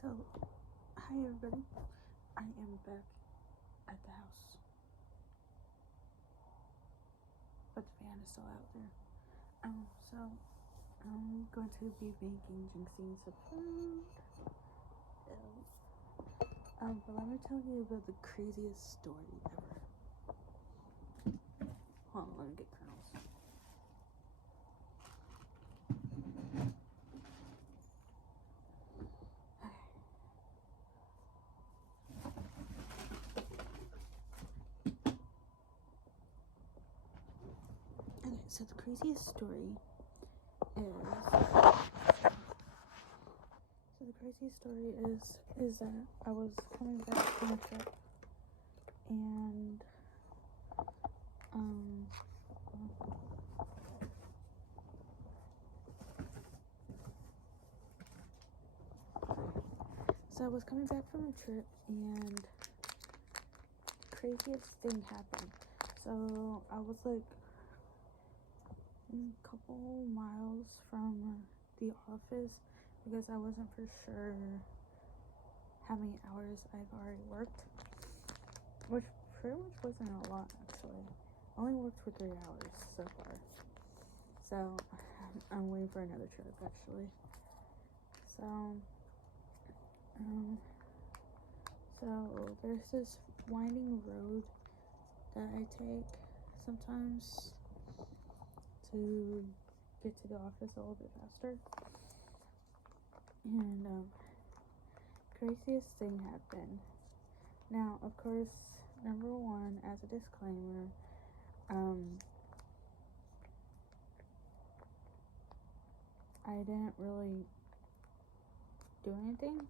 So, hi everybody. I am back at the house, but the fan is still out there. So I'm going to be making jinxing some food. But let me tell you about the craziest story ever. Hold on, let me get kernels. Okay, so the craziest story is that I was coming back from a trip, and so I was coming back from a trip, and the craziest thing happened. So I was like a couple miles from the office because I wasn't for sure how many hours I've already worked, which pretty much wasn't a lot actually. I only worked for 3 hours so far, so I'm waiting for another trip actually. So there's this winding road that I take sometimes to get to the office a little bit faster, and craziest thing happened. Now, of course, number one, as a disclaimer, I didn't really do anything.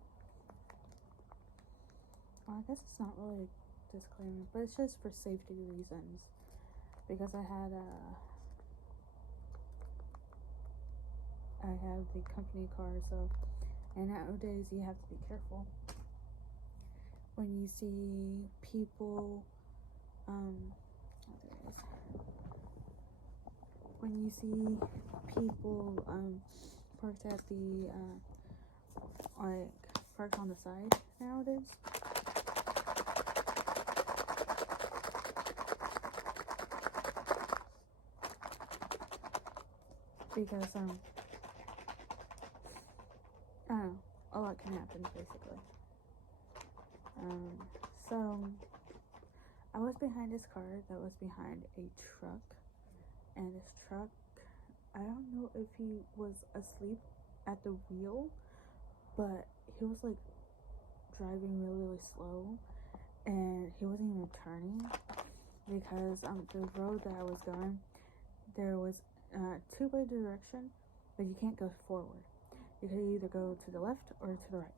Well, I guess it's not really a disclaimer, but it's just for safety reasons, because I had the company car, so, and nowadays you have to be careful when you see people, when you see people, parked at the, parked on the side nowadays. Because, I don't know, a lot can happen, basically. So, I was behind this car that was behind a truck, and this truck, I don't know if he was asleep at the wheel, but he was, like, driving really, really slow, and he wasn't even turning, because, the road that I was going, there was, two-way direction, but you can't go forward. You could either go to the left or to the right.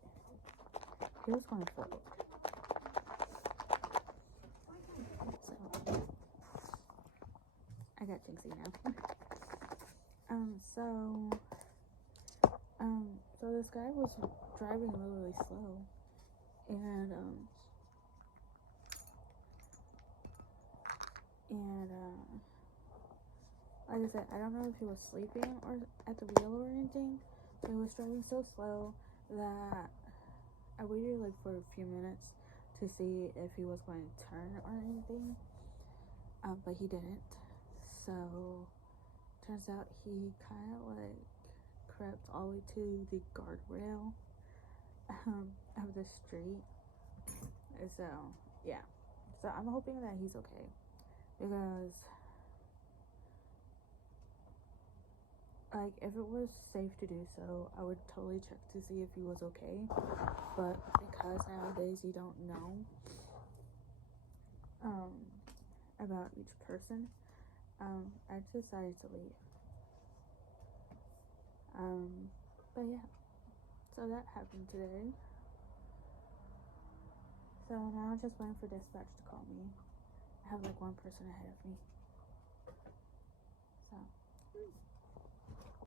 He was going forward. So, I got jinxy now. So this guy was driving really, really slow, and like I said, I don't know if he was sleeping or at the wheel or anything, but he was driving so slow that I waited like for a few minutes to see if he was going to turn or anything, but he didn't. So turns out he kind of like crept all the way to the guardrail of the street. So yeah, so I'm hoping that he's okay, because like if it was safe to do so, I would totally check to see if he was okay, but because nowadays you don't know about each person, I decided to leave. But yeah, so that happened today. So now I'm just waiting for dispatch to call me. I have like one person ahead of me. So